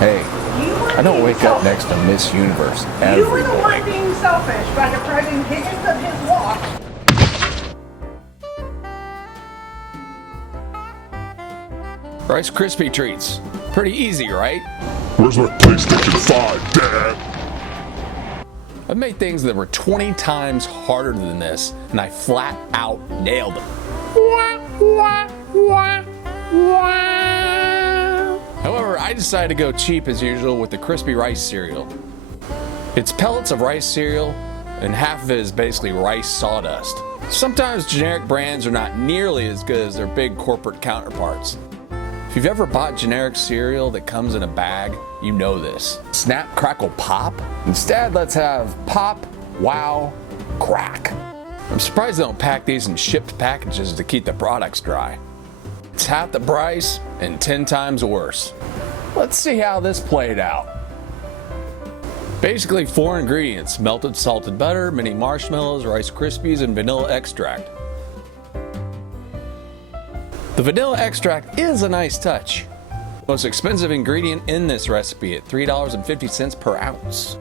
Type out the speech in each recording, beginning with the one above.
Hey, I don't wake up next to Miss Universe every You were the day. one being selfish by depriving Higgins of his walk. Rice Krispy Treats. Pretty easy, right? Where's my PlayStation 5, Dad? I've made things that were 20 times harder than this, and I flat out nailed them. However, I decided to go cheap as usual with the Crispy Rice cereal. It's pellets of rice cereal, and half of it is basically rice sawdust. Sometimes generic brands are not nearly as good as their big corporate counterparts. If you've ever bought generic cereal that comes in a bag, you know this. Snap, crackle, pop? Instead, let's have pop, wow, crack. I'm surprised they don't pack these in shipped packages to keep the products dry. It's half the price and 10 times worse. Let's see how this played out. Basically 4 ingredients: melted salted butter, mini marshmallows, Rice Krispies, and vanilla extract. The vanilla extract is a nice touch. Most expensive ingredient in this recipe at $3.50 per ounce.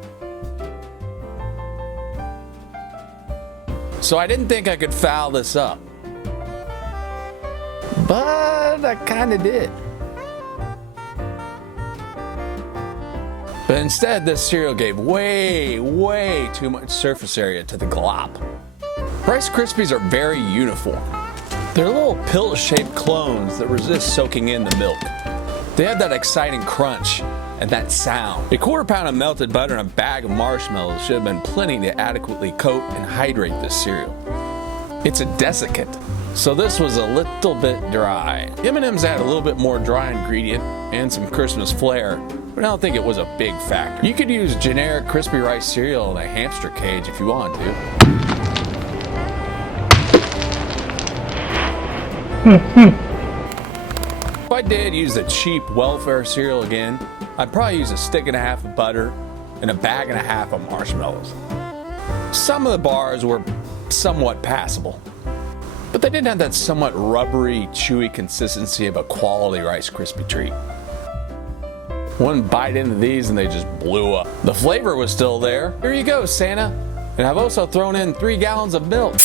So I didn't think I could foul this up, but I kinda did. But instead, this cereal gave way too much surface area to the glop. Rice Krispies are very uniform. They're little pill-shaped clones that resist soaking in the milk. They have that exciting crunch and that sound. A quarter pound of melted butter and a bag of marshmallows should have been plenty to adequately coat and hydrate this cereal. It's a desiccant, so this was a little bit dry. M&Ms add a little bit more dry ingredient and some Christmas flair, but I don't think it was a big factor. You could use generic Crispy Rice cereal in a hamster cage if you wanted to. If I did use the cheap welfare cereal again, I'd probably use a stick and a half of butter and a bag and a half of marshmallows. Some of the bars were somewhat passable, but they didn't have that somewhat rubbery, chewy consistency of a quality Rice Krispie treat. One bite into these and they just blew up. The flavor was still there. Here you go, Santa. And I've also thrown in 3 gallons of milk.